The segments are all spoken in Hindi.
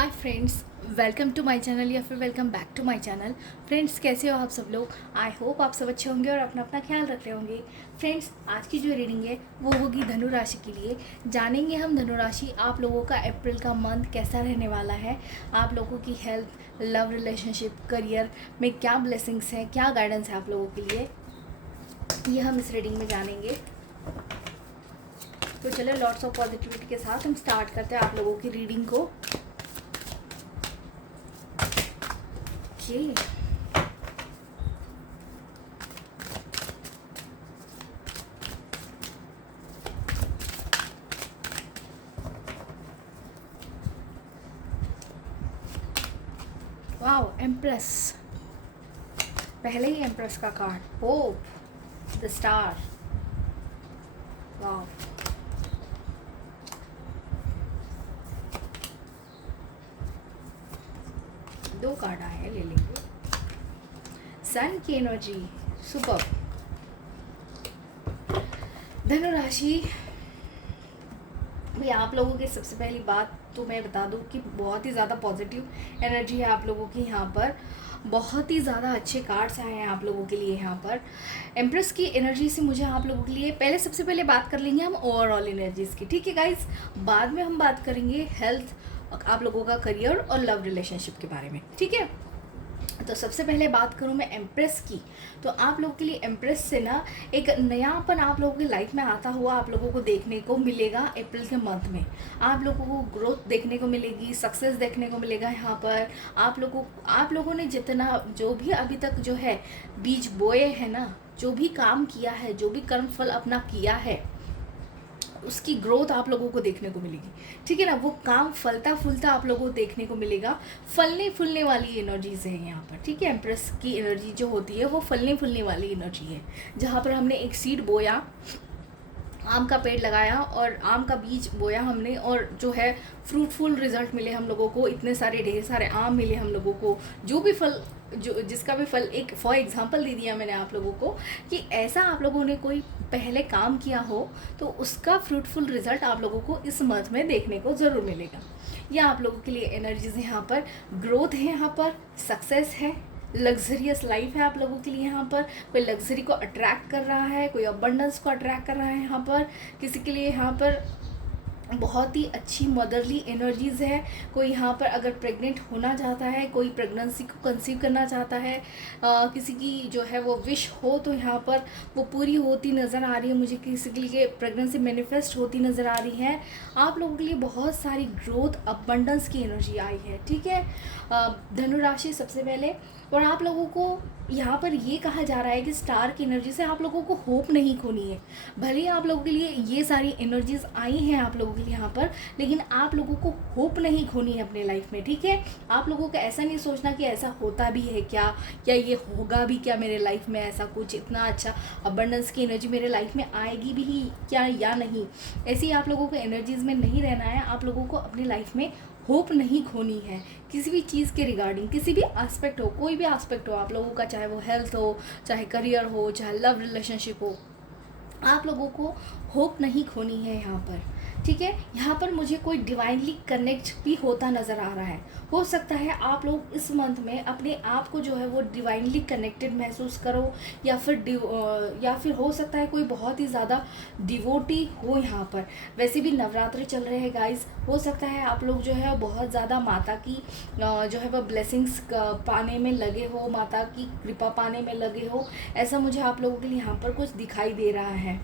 Hi friends, welcome to my channel या फिर welcome back to my channel. Friends, कैसे हो आप सब लोग? आई होप आप सब अच्छे होंगे और अपना अपना ख्याल रख रहे होंगे। फ्रेंड्स, आज की जो रीडिंग है वो होगी धनु राशि के लिए। जानेंगे हम धनु राशि आप लोगों का अप्रैल का मंथ कैसा रहने वाला है, आप लोगों की हेल्थ, लव, रिलेशनशिप, करियर में क्या ब्लेसिंग्स है, क्या गाइडेंस है आप लोगों के लिए, ये हम इस रीडिंग में जानेंगे। तो चलो, लॉट्स ऑफ पॉजिटिविटी के साथ हम स्टार्ट करते हैं आप लोगों की रीडिंग को। Okay, wow, empress. पहले ही एम्प्रेस का card, hope, the star. Wow, दो कार्ड आए हैं, ले लेंगे। सन की एनर्जी, सुपर। धनु राशि भाई, आप लोगों की सबसे पहली बात तो मैं बता दूं कि बहुत ही ज़्यादा पॉजिटिव एनर्जी है आप लोगों की यहाँ पर। बहुत ही ज़्यादा अच्छे कार्ड्स आए हैं आप लोगों के लिए यहाँ पर। एम्प्रेस की एनर्जी से मुझे आप लोगों के लिए सबसे पहले बात कर लेंगे हम ओवरऑल एनर्जीज की, ठीक है गाइस। बाद में हम बात करेंगे हेल्थ, आप लोगों का करियर और लव रिलेशनशिप के बारे में, ठीक है। तो सबसे पहले बात करूं मैं एम्प्रेस की, तो आप लोगों के लिए एम्प्रेस से ना एक नयापन आप लोगों की लाइफ में आता हुआ आप लोगों को देखने को मिलेगा। अप्रैल के मंथ में आप लोगों को ग्रोथ देखने को मिलेगी, सक्सेस देखने को मिलेगा यहाँ पर। आप लोगों ने जितना जो भी अभी तक जो है बीज बोए हैं ना, जो भी काम किया है, जो भी कर्म फल अपना किया है, उसकी ग्रोथ आप लोगों को देखने को मिलेगी, ठीक है ना। वो काम फलता फूलता आप लोगों को देखने को मिलेगा। फलने फूलने वाली एनर्जीज है यहाँ पर, ठीक है। एम्प्रेस की एनर्जी जो होती है वो फलने फूलने वाली एनर्जी है, जहाँ पर हमने एक सीड बोया, आम का पेड़ लगाया और आम का बीज बोया हमने, और जो है फ्रूटफुल रिजल्ट मिले हम लोगों को। इतने सारे ढेर सारे आम मिले हम लोगों को। जो भी फल, जो जिसका भी फल, एक फॉर एग्जांपल दे दिया मैंने आप लोगों को कि ऐसा आप लोगों ने कोई पहले काम किया हो तो उसका फ्रूटफुल रिजल्ट आप लोगों को इस मंथ में देखने को ज़रूर मिलेगा। यह आप लोगों के लिए एनर्जीज यहाँ पर। ग्रोथ है यहाँ पर, सक्सेस है, लग्जरियस लाइफ है आप लोगों के लिए यहाँ पर। कोई लग्जरी को अट्रैक्ट कर रहा है, कोई अबंडेंस को अट्रैक्ट कर रहा है यहाँ पर। किसी के लिए यहाँ पर बहुत ही अच्छी मदरली एनर्जीज़ है। कोई यहाँ पर अगर प्रेग्नेंट होना चाहता है, कोई प्रेगनेंसी को कंसीव करना चाहता है, किसी की जो है वो विश हो तो यहाँ पर वो पूरी होती नज़र आ रही है मुझे। किसी के लिए प्रेगनेंसी मैनिफेस्ट होती नज़र आ रही है। आप लोगों के लिए बहुत सारी ग्रोथ, अबंडेंस की एनर्जी आई है, ठीक है। धनु राशि सबसे पहले, और आप लोगों को यहाँ पर ये कहा जा रहा है कि स्टार की एनर्जी से आप लोगों को होप नहीं खोनी है। भले ही आप लोगों के लिए ये सारी एनर्जीज आई हैं आप लोगों के लिए यहाँ पर, लेकिन आप लोगों को होप नहीं खोनी है अपने लाइफ में, ठीक है। आप लोगों को ऐसा नहीं सोचना कि ऐसा होता भी है क्या, या ये होगा भी क्या मेरे लाइफ में, ऐसा कुछ इतना अच्छा अबंडेंस की एनर्जी मेरे लाइफ में आएगी भी क्या या नहीं। ऐसी आप लोगों को एनर्जीज में नहीं रहना है। आप लोगों को अपनी लाइफ में होप नहीं खोनी है किसी भी चीज़ के रिगार्डिंग। किसी भी एस्पेक्ट हो, कोई भी एस्पेक्ट हो आप लोगों का, चाहे वो हेल्थ हो, चाहे करियर हो, चाहे लव रिलेशनशिप हो, आप लोगों को होप नहीं खोनी है यहाँ पर, ठीक है। यहाँ पर मुझे कोई डिवाइनली कनेक्ट भी होता नज़र आ रहा है। हो सकता है आप लोग इस मंथ में अपने आप को जो है वो डिवाइनली कनेक्टेड महसूस करो, या फिर हो सकता है कोई बहुत ही ज़्यादा डिवोटी हो यहाँ पर। वैसे भी नवरात्रि चल रहे हैं गाइस, हो सकता है आप लोग जो है बहुत ज़्यादा माता की जो है वह ब्लेसिंग्स पाने में लगे हो, माता की कृपा पाने में लगे हो। ऐसा मुझे आप लोगों के लिए यहाँ पर कुछ दिखाई दे रहा है।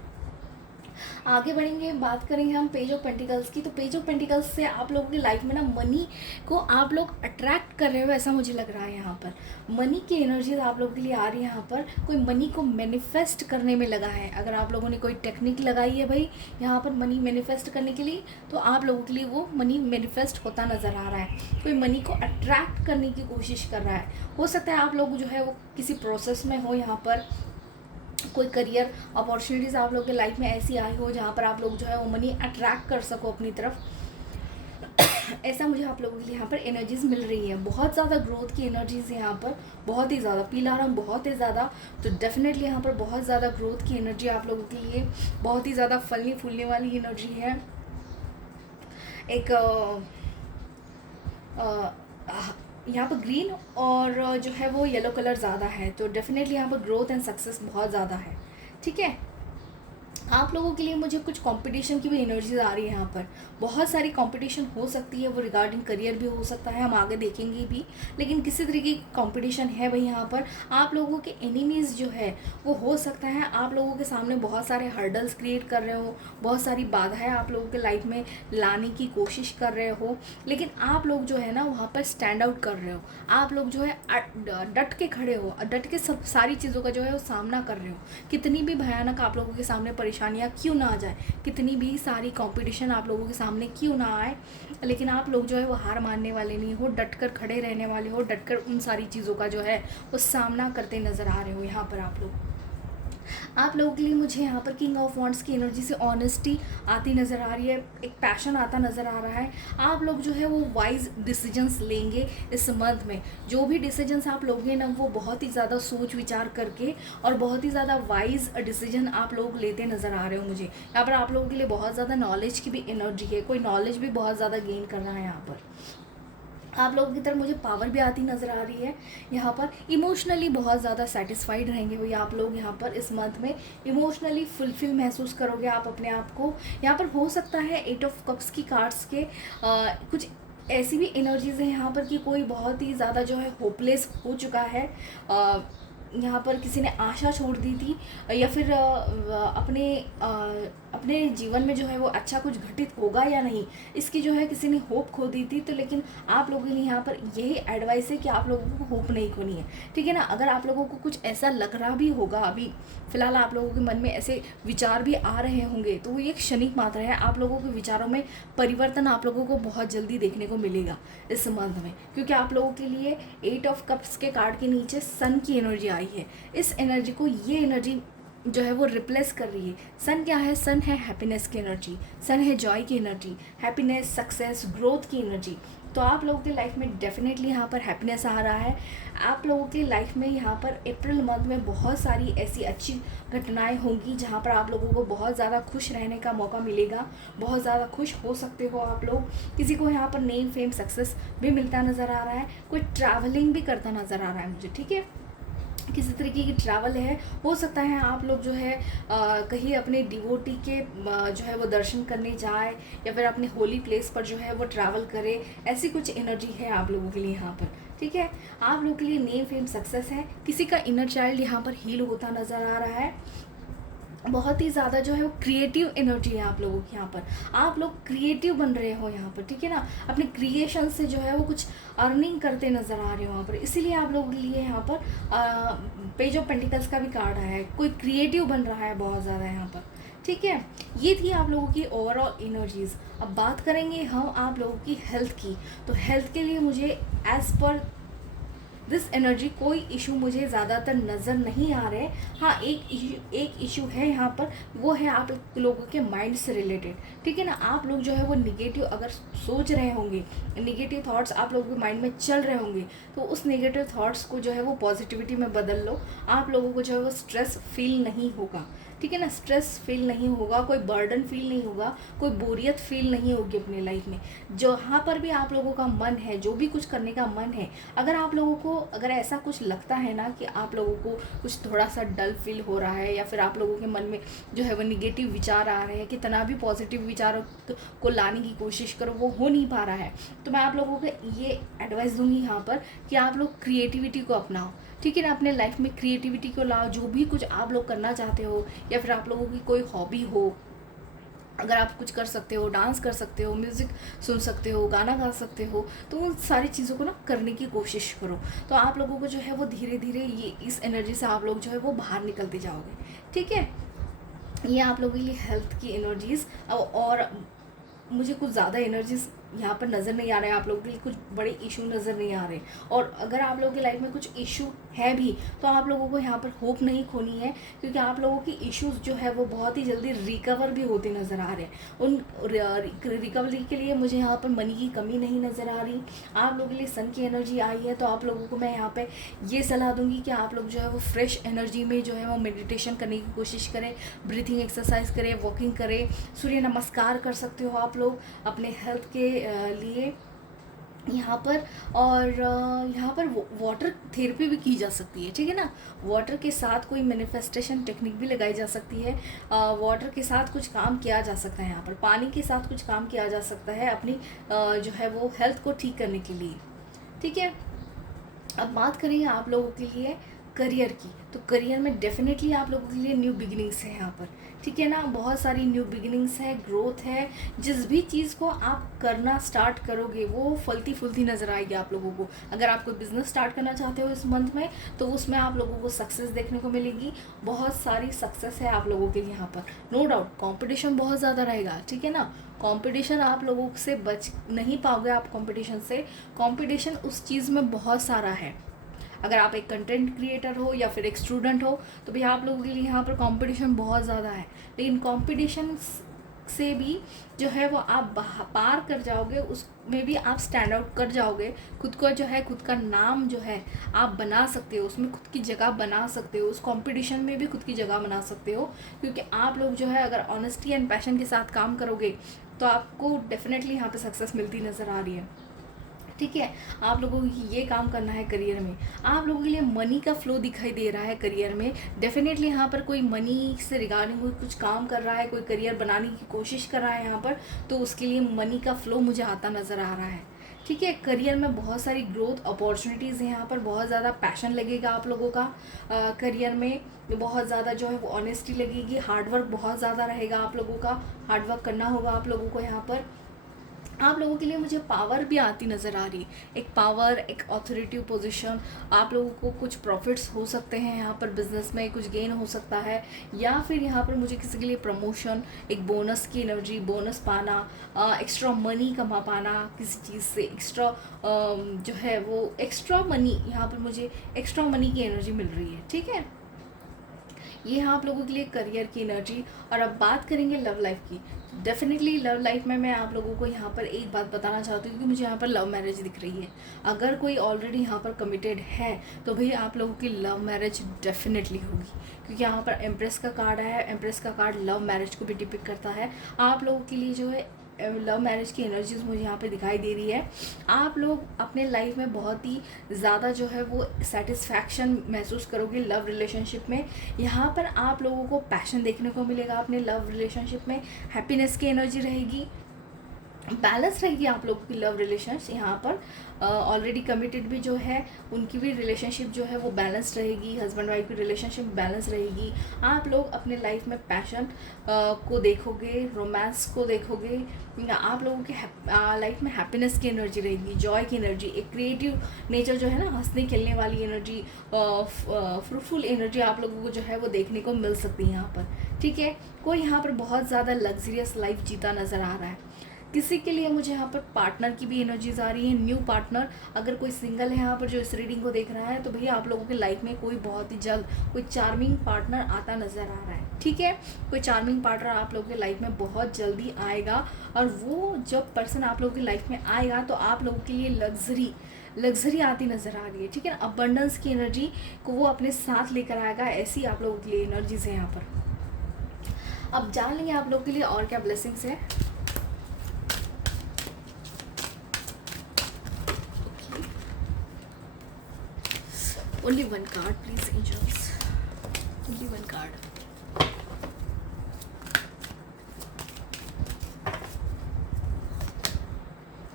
आगे बढ़ेंगे, बात करेंगे हम पेज ऑफ पेंटिकल्स की। तो पेज ऑफ पेंटिकल्स से आप लोगों की लाइफ में ना मनी को आप लोग अट्रैक्ट कर रहे हो, ऐसा मुझे लग रहा है यहाँ पर। मनी की एनर्जीज आप लोगों के लिए आ रही है यहाँ पर। कोई मनी को मैनिफेस्ट करने में लगा है। अगर आप लोगों ने कोई टेक्निक लगाई है भाई यहाँ पर मनी मैनिफेस्ट करने के लिए, तो आप लोगों के लिए वो मनी मैनिफेस्ट होता नज़र आ रहा है। कोई मनी को अट्रैक्ट करने की कोशिश कर रहा है। हो सकता है आप लोग जो है वो किसी प्रोसेस में हो यहाँ पर। कोई करियर अपॉर्चुनिटीज़ आप लोग के लाइफ में ऐसी आई हो जहाँ पर आप लोग जो है वो मनी अट्रैक्ट कर सको अपनी तरफ। ऐसा मुझे आप लोगों के लिए यहाँ पर एनर्जीज मिल रही है। बहुत ज़्यादा ग्रोथ की एनर्जीज यहाँ पर, बहुत ही ज़्यादा। पीला रंग बहुत ही ज़्यादा, तो डेफिनेटली यहाँ पर बहुत ज़्यादा ग्रोथ की एनर्जी आप लोगों के लिए, बहुत ही ज़्यादा फलने फूलने वाली एनर्जी है। एक यहाँ पर ग्रीन और जो है वो येलो कलर ज़्यादा है, तो डेफिनेटली यहाँ पर ग्रोथ एंड सक्सेस बहुत ज़्यादा है। ठीक है, आप लोगों के लिए मुझे कुछ कंपटीशन की भी एनर्जीज आ रही है। यहाँ पर बहुत सारी कंपटीशन हो सकती है, वो रिगार्डिंग करियर भी हो सकता है, हम आगे देखेंगे भी, लेकिन किसी तरीके की कंपटीशन है भाई। यहाँ पर आप लोगों के एनिमीज़ जो है वो हो सकता है आप लोगों के सामने बहुत सारे हर्डल्स क्रिएट कर रहे हो, बहुत सारी बाधाएं आप लोगों के लाइफ में लाने की कोशिश कर रहे हो, लेकिन आप लोग जो है ना वहाँ पर स्टैंड आउट कर रहे हो। आप लोग जो है डट के खड़े हो, डट के सब सारी चीज़ों का जो है वो सामना कर रहे हो। कितनी भी भयानक आप लोगों के सामने परेशानियाँ क्यों ना आ जाए, कितनी भी सारी कंपटीशन आप लोगों के सामने क्यों ना आए, लेकिन आप लोग जो है वो हार मानने वाले नहीं हो, डट कर खड़े रहने वाले हो, डट कर उन सारी चीज़ों का जो है वो सामना करते नज़र आ रहे हो। यहाँ पर आप लोगों के लिए मुझे यहाँ पर किंग ऑफ वॉन्ड्स की एनर्जी से ऑनेस्टी आती नज़र आ रही है, एक पैशन आता नज़र आ रहा है। आप लोग जो है वो वाइज डिसीजंस लेंगे इस मंथ में। जो भी डिसीजंस आप लोगे ना वो बहुत ही ज़्यादा सोच विचार करके और बहुत ही ज़्यादा वाइज डिसीजन आप लोग लेते नज़र आ रहे हो मुझे। यहाँ पर आप लोगों के लिए बहुत ज़्यादा नॉलेज की भी एनर्जी है, कोई नॉलेज भी बहुत ज़्यादा गेन कर रहा है। यहाँ पर आप लोगों की तरफ मुझे पावर भी आती नज़र आ रही है। यहाँ पर इमोशनली बहुत ज़्यादा सेटिस्फाइड रहेंगे भैया आप लोग। यहाँ पर इस मंथ में इमोशनली फुलफिल महसूस करोगे आप अपने आप को। यहाँ पर हो सकता है 8 ऑफ कप्स की कार्ड्स के कुछ ऐसी भी एनर्जीज हैं यहाँ पर कि कोई बहुत ही ज़्यादा जो है होपलेस हो चुका है। यहाँ पर किसी ने आशा छोड़ दी थी, या फिर अपने जीवन में जो है वो अच्छा कुछ घटित होगा या नहीं, इसकी जो है किसी ने होप खो दी थी। तो लेकिन आप लोगों के लिए यहाँ पर यही एडवाइस है कि आप लोगों को होप नहीं खोनी है। ठीक है ना, अगर आप लोगों को कुछ ऐसा लग रहा भी होगा, अभी फ़िलहाल आप लोगों के मन में ऐसे विचार भी आ रहे होंगे, तो वो एक क्षणिक मात्र है। आप लोगों के विचारों में परिवर्तन आप लोगों को बहुत जल्दी देखने को मिलेगा इस मंथ में, क्योंकि आप लोगों के लिए 8 ऑफ कप्स के कार्ड के नीचे सन की एनर्जी आई है। इस एनर्जी को ये एनर्जी जो है वो रिप्लेस कर रही है। सन क्या है? सन है हैप्पीनेस की एनर्जी, सन है जॉय की एनर्जी, हैप्पीनेस, सक्सेस, ग्रोथ की एनर्जी। तो आप लोगों के लाइफ में डेफिनेटली यहाँ पर हैप्पीनेस आ रहा है। आप लोगों के लाइफ में यहाँ पर अप्रैल मंथ में बहुत सारी ऐसी अच्छी घटनाएं होंगी जहाँ पर आप लोगों को बहुत ज़्यादा खुश रहने का मौका मिलेगा, बहुत ज़्यादा खुश हो सकते हो आप लोग। किसी को यहाँ पर नेम, फेम, सक्सेस भी मिलता नज़र आ रहा है, कोई ट्रैवलिंग भी करता नज़र आ रहा है मुझे। ठीक है, किसी तरीके की ट्रैवल है, हो सकता है आप लोग जो है कहीं अपने डिवोटी के जो है वो दर्शन करने जाए, या फिर अपने होली प्लेस पर जो है वो ट्रैवल करे। ऐसी कुछ एनर्जी है आप लोगों के लिए यहाँ पर। ठीक है, आप लोगों के लिए नेम, फेम, सक्सेस है। किसी का इनर चाइल्ड यहाँ पर हील होता नज़र आ रहा है। बहुत ही ज़्यादा जो है वो क्रिएटिव एनर्जी है आप लोगों की यहाँ पर। आप लोग क्रिएटिव बन रहे हो यहाँ पर। ठीक है ना, अपने क्रिएशन से जो है वो कुछ अर्निंग करते नज़र आ रहे हो यहाँ पर। इसीलिए आप लोगों के लिए यहाँ पर पेज ऑफ पेंटिकल्स का भी कार्ड आया है, कोई क्रिएटिव बन रहा है बहुत ज़्यादा यहाँ पर। ठीक है, ये थी आप लोगों की ओवरऑल एनर्जीज़। अब बात करेंगे हम आप लोगों की हेल्थ की। तो हेल्थ के लिए मुझे एज़ पर दिस एनर्जी कोई इशू मुझे ज़्यादातर नज़र नहीं आ रहे। हाँ, एक इशू है यहाँ पर, वो है आप लोगों के माइंड से रिलेटेड। ठीक है ना, आप लोग जो है वो निगेटिव अगर सोच रहे होंगे, निगेटिव थॉट्स आप लोगों के माइंड में चल रहे होंगे, तो उस निगेटिव थॉट्स को जो है वो पॉजिटिविटी में बदल लो। आप लोगों को जो है वो स्ट्रेस फील नहीं होगा। ठीक है ना, स्ट्रेस फील नहीं होगा, कोई बर्डन फील नहीं होगा, कोई बोरियत फील नहीं होगी अपनी लाइफ में। जहाँ पर भी आप लोगों का मन है, जो भी कुछ करने का मन है, अगर आप लोगों को अगर ऐसा कुछ लगता है ना कि आप लोगों को कुछ थोड़ा सा डल फील हो रहा है, या फिर आप लोगों के मन में जो है वो निगेटिव विचार आ रहे हैं, कितना भी पॉजिटिव विचारों को लाने की कोशिश करो वो हो नहीं पा रहा है, तो मैं आप लोगों को ये एडवाइस दूंगी यहाँ पर कि आप लोग क्रिएटिविटी को अपनाओ। ठीक है ना, अपने लाइफ में क्रिएटिविटी को लाओ। जो भी कुछ आप लोग करना चाहते हो, या फिर आप लोगों की कोई हॉबी हो, अगर आप कुछ कर सकते हो, डांस कर सकते हो, म्यूज़िक सुन सकते हो, गाना गा सकते हो, तो उन सारी चीज़ों को ना करने की कोशिश करो। तो आप लोगों को जो है वो धीरे धीरे ये इस एनर्जी से आप लोग जो है वो बाहर निकलते जाओगे। ठीक है, ये आप लोगों के लिए हेल्थ की एनर्जीज़। और मुझे कुछ ज़्यादा एनर्जीज यहाँ पर नज़र नहीं आ रहे हैं। आप लोगों के लिए कुछ बड़े इशू नज़र नहीं आ रहे, और अगर आप लोगों की लाइफ में कुछ इशू है भी, तो आप लोगों को यहाँ पर होप नहीं खोनी है, क्योंकि आप लोगों की इश्यूज जो है वो बहुत ही जल्दी रिकवर भी होते नज़र आ रहे हैं। उन रिकवरी के लिए मुझे यहाँ पर मनी की कमी नहीं नज़र आ रही। आप लोगों के लिए सन की एनर्जी आई है, तो आप लोगों को मैं यहाँ पर ये सलाह दूँगी कि आप लोग जो है वो फ्रेश एनर्जी में जो है वो मेडिटेशन करने की कोशिश करें, ब्रीथिंग एक्सरसाइज करें, वॉकिंग करें, सूर्य नमस्कार कर सकते हो आप लोग अपने हेल्थ के लिए। यहाँ पर। और यहाँ पर वाटर थेरेपी भी की जा सकती है, ठीक है ना। वाटर के साथ कोई मैनिफेस्टेशन टेक्निक भी लगाई जा सकती है। वाटर के साथ कुछ काम किया जा सकता है, यहाँ पर पानी के साथ कुछ काम किया जा सकता है अपनी जो है वो हेल्थ को ठीक करने के लिए, ठीक है। अब बात करेंगे आप लोगों के लिए करियर की, तो करियर में डेफिनेटली आप लोगों के लिए न्यू बिगिनिंग्स है यहाँ पर, ठीक है ना। बहुत सारी न्यू बिगिनिंग्स है, ग्रोथ है। जिस भी चीज़ को आप करना स्टार्ट करोगे वो फलती फूलती नज़र आएगी आप लोगों को। अगर आप कोई बिजनेस स्टार्ट करना चाहते हो इस मंथ में, तो उसमें आप लोगों को सक्सेस देखने को मिलेगी। बहुत सारी सक्सेस है आप लोगों के लिए यहाँ पर, नो डाउट। कंपटीशन बहुत ज़्यादा रहेगा, ठीक है ना। कंपटीशन आप लोगों से बच नहीं पाओगे आप कंपटीशन से। कंपटीशन उस चीज़ में बहुत सारा है। अगर आप एक कंटेंट क्रिएटर हो या फिर एक स्टूडेंट हो, तो भैया आप लोगों के लिए यहाँ पर कंपटीशन बहुत ज़्यादा है। लेकिन कंपटीशन से भी जो है वो आप पार कर जाओगे, उसमें भी आप स्टैंड आउट कर जाओगे। खुद को जो है, खुद का नाम जो है आप बना सकते हो, उसमें खुद की जगह बना सकते हो, उस कंपटीशन में भी खुद की जगह बना सकते हो। क्योंकि आप लोग जो है अगर ऑनेस्टी एंड पैशन के साथ काम करोगे तो आपको डेफिनेटली यहाँ पे सक्सेस मिलती नज़र आ रही है, ठीक है। आप लोगों को ये काम करना है करियर में। आप लोगों के लिए मनी का फ्लो दिखाई दे रहा है करियर में। डेफिनेटली यहाँ पर कोई मनी से रिगार्डिंग कोई कुछ काम कर रहा है, कोई करियर बनाने की कोशिश कर रहा है यहाँ पर, तो उसके लिए मनी का फ्लो मुझे आता नज़र आ रहा है, ठीक है। करियर में बहुत सारी ग्रोथ अपॉर्चुनिटीज़ हैं यहाँ पर। बहुत ज़्यादा पैशन लगेगा आप लोगों का करियर में। बहुत ज़्यादा जो है वो ऑनेस्टी लगेगी। हार्डवर्क बहुत ज़्यादा रहेगा आप लोगों का, हार्डवर्क करना होगा आप लोगों को यहाँ पर। आप लोगों के लिए मुझे पावर भी आती नज़र आ रही है, एक पावर, एक ऑथोरिटी पोजीशन। आप लोगों को कुछ प्रॉफिट्स हो सकते हैं यहाँ पर, बिजनेस में कुछ गेन हो सकता है, या फिर यहाँ पर मुझे किसी के लिए प्रमोशन, एक बोनस की एनर्जी, बोनस पाना, एक्स्ट्रा मनी कमा पाना किसी चीज़ से, एक्स्ट्रा जो है वो एक्स्ट्रा मनी, यहाँ पर मुझे एक्स्ट्रा मनी की एनर्जी मिल रही है, ठीक है। ये है आप लोगों के लिए करियर की एनर्जी। और अब बात करेंगे लव लाइफ की। डेफिनेटली लव लाइफ में मैं आप लोगों को यहाँ पर एक बात बताना चाहती हूँ कि मुझे यहाँ पर लव मैरिज दिख रही है। अगर कोई ऑलरेडी यहाँ पर कमिटेड है तो भाई आप लोगों की लव मैरिज डेफिनेटली होगी, क्योंकि यहाँ पर एम्प्रेस का कार्ड है। एम्प्रेस का कार्ड लव मैरिज को भी डिपिक्ट करता है। आप लोगों के लिए जो है लव मैरिज की एनर्जीज मुझे यहाँ पे दिखाई दे रही है। आप लोग अपने लाइफ में बहुत ही ज़्यादा जो है वो सेटिस्फैक्शन महसूस करोगे लव रिलेशनशिप में। यहाँ पर आप लोगों को पैशन देखने को मिलेगा अपने लव रिलेशनशिप में। हैप्पीनेस की एनर्जी रहेगी, बैलेंस रहेगी आप लोगों की लव रिलेशंस। यहाँ पर ऑलरेडी कमिटेड भी जो है उनकी भी रिलेशनशिप जो है वो बैलेंस रहेगी। हस्बैंड वाइफ की रिलेशनशिप बैलेंस रहेगी। आप लोग अपने लाइफ में पैशन को देखोगे, रोमांस को देखोगे। आप लोगों के लाइफ में हैप्पीनेस की एनर्जी रहेगी, जॉय की एनर्जी, एक क्रिएटिव नेचर जो है ना, हंसने खेलने वाली एनर्जी, फ्रूटफुल एनर्जी आप लोगों को जो है वो देखने को मिल सकती है यहाँ पर, ठीक है। कोई यहाँ पर बहुत ज़्यादा लग्जरियस लाइफ जीता नज़र आ रहा है। किसी के लिए मुझे यहाँ पर पार्टनर की भी एनर्जीज आ रही है, न्यू पार्टनर। अगर कोई सिंगल है यहाँ पर जो इस रीडिंग को देख रहा है, तो भैया आप लोगों के लाइफ में कोई बहुत ही जल्द कोई चार्मिंग पार्टनर आता नज़र आ रहा है, ठीक है। कोई चार्मिंग पार्टनर आप लोगों के लाइफ में बहुत जल्दी आएगा, और वो जब पर्सन आप लोगों की लाइफ में आएगा तो आप लोगों के लिए लग्जरी आती नज़र आ रही है, ठीक है ना। अबंडेंस की एनर्जी को वो अपने साथ लेकर आएगा। ऐसी आप लोगों के लिए एनर्जीज है यहाँ पर। अब जान लेंगे आप लोगों के लिए और क्या ब्लेसिंग्स है। Only one card, please, angels. Only one card.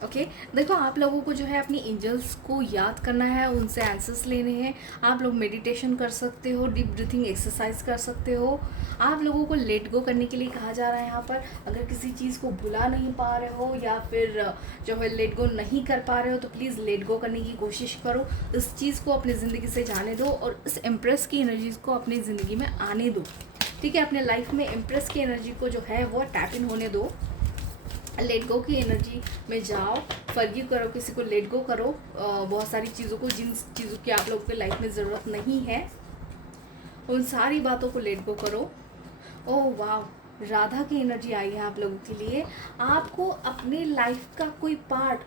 Okay देखो, आप लोगों को जो है अपनी एंजल्स को याद करना है, उनसे आंसर्स लेने हैं। आप लोग मेडिटेशन कर सकते हो, डीप ब्रीथिंग एक्सरसाइज कर सकते हो। आप लोगों को लेट गो करने के लिए कहा जा रहा है यहाँ पर। अगर किसी चीज़ को भुला नहीं पा रहे हो या फिर जो है लेट गो नहीं कर पा रहे हो, तो प्लीज़ लेट गो करने की कोशिश करो। इस चीज़ को अपनी ज़िंदगी से जाने दो और इस एम्प्रेस की एनर्जीज़ को अपनी ज़िंदगी में आने दो, ठीक है। अपने लाइफ में एम्प्रेस की एनर्जी को जो है वो टैप इन होने दो। लेट गो की एनर्जी में जाओ, फॉरगिव करो, किसी को लेट गो करो। बहुत सारी चीज़ों को, जिन चीज़ों की आप लोगों के लाइफ में ज़रूरत नहीं है, उन सारी बातों को लेट गो करो। ओह वाह, राधा की एनर्जी आई है आप लोगों के लिए। आपको अपने लाइफ का कोई पार्ट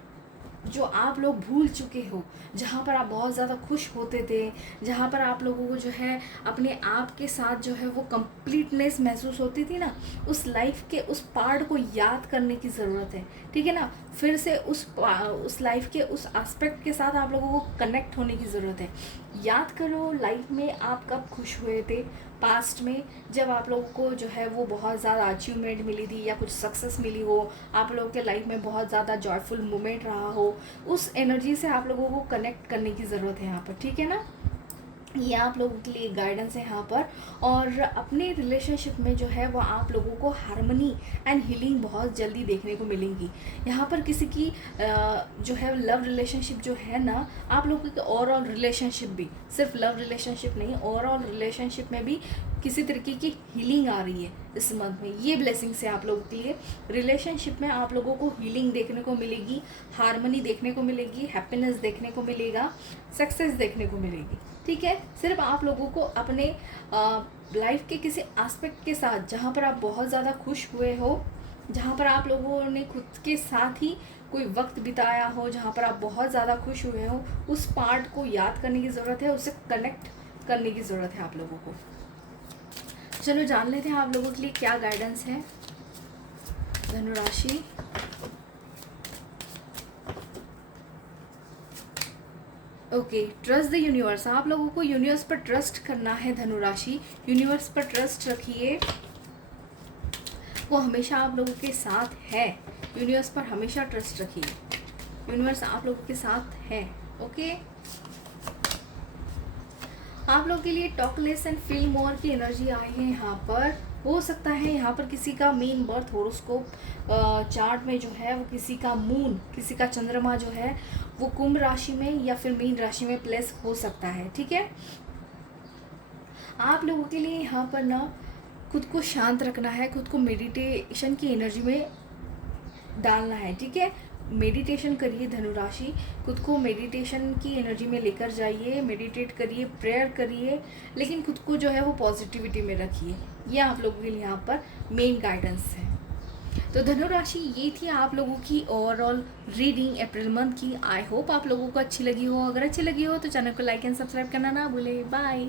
जो आप लोग भूल चुके हो, जहाँ पर आप बहुत ज़्यादा खुश होते थे, जहाँ पर आप लोगों को जो है अपने आप के साथ जो है वो कंप्लीटनेस महसूस होती थी ना, उस लाइफ के उस पार्ट को याद करने की ज़रूरत है, ठीक है ना। फिर से उस लाइफ के उस एस्पेक्ट के साथ आप लोगों को कनेक्ट होने की ज़रूरत है। याद करो लाइफ में आप कब खुश हुए थे, पास्ट में, जब आप लोगों को जो है वो बहुत ज़्यादा अचीवमेंट मिली थी या कुछ सक्सेस मिली हो, आप लोगों के लाइफ में बहुत ज़्यादा जॉयफुल मोमेंट रहा हो, उस एनर्जी से आप लोगों को कनेक्ट करने की ज़रूरत है यहाँ पर, ठीक है ना। ये आप लोगों के लिए गाइडेंस है यहाँ पर। और अपने रिलेशनशिप में जो है वो आप लोगों को हार्मनी एंड हीलिंग बहुत जल्दी देखने को मिलेंगी। यहाँ पर किसी की जो है लव रिलेशनशिप जो है ना, आप लोगों की ओवरऑल रिलेशनशिप भी, सिर्फ लव रिलेशनशिप नहीं, ओवरऑल रिलेशनशिप में भी किसी तरीके की हीलिंग आ रही है इस मंथ में। ये ब्लेसिंग्स है आप लोगों के लिए। रिलेशनशिप में आप लोगों को हीलिंग देखने को मिलेगी, हार्मनी देखने को मिलेगी, हैप्पीनेस देखने को मिलेगा, सक्सेस देखने को मिलेगी, ठीक है। सिर्फ आप लोगों को अपने लाइफ के किसी एस्पेक्ट के साथ, जहाँ पर आप बहुत ज़्यादा खुश हुए हो, जहाँ पर आप लोगों ने खुद के साथ ही कोई वक्त बिताया हो, जहाँ पर आप बहुत ज़्यादा खुश हुए हो, उस पार्ट को याद करने की ज़रूरत है, उससे कनेक्ट करने की ज़रूरत है आप लोगों को। चलो जान लेते हैं आप लोगों के लिए क्या गाइडेंस है धनु राशि। Okay, trust the universe. आप लोगों को यूनिवर्स पर ट्रस्ट करना है धनु राशि। यूनिवर्स पर ट्रस्ट रखिए, वो हमेशा आप लोगों के साथ है। यूनिवर्स पर हमेशा ट्रस्ट रखिए, यूनिवर्स आप लोगों के साथ है। ओके, आप लोगों के लिए talk less and feel more की एनर्जी आई है यहाँ पर। हो सकता है यहाँ पर किसी का मेन बर्थ होरोस्कोप चार्ट में जो है वो किसी का मून, किसी का चंद्रमा जो है वो कुंभ राशि में या फिर मीन राशि में प्लेस हो सकता है, ठीक है। आप लोगों के लिए यहाँ पर ना खुद को शांत रखना है, खुद को मेडिटेशन की एनर्जी में डालना है, ठीक है। मेडिटेशन करिए धनु राशि, खुद को मेडिटेशन की एनर्जी में लेकर जाइए, मेडिटेट करिए, प्रेयर करिए, लेकिन खुद को जो है वो पॉजिटिविटी में रखिए। ये आप लोगों के लिए यहाँ पर मेन गाइडेंस है। तो धनु राशि ये थी आप लोगों की ओवरऑल रीडिंग अप्रैल मंथ की। आई होप आप लोगों को अच्छी लगी हो। अगर अच्छी लगी हो तो चैनल को लाइक एंड सब्सक्राइब करना ना भूले। बाय।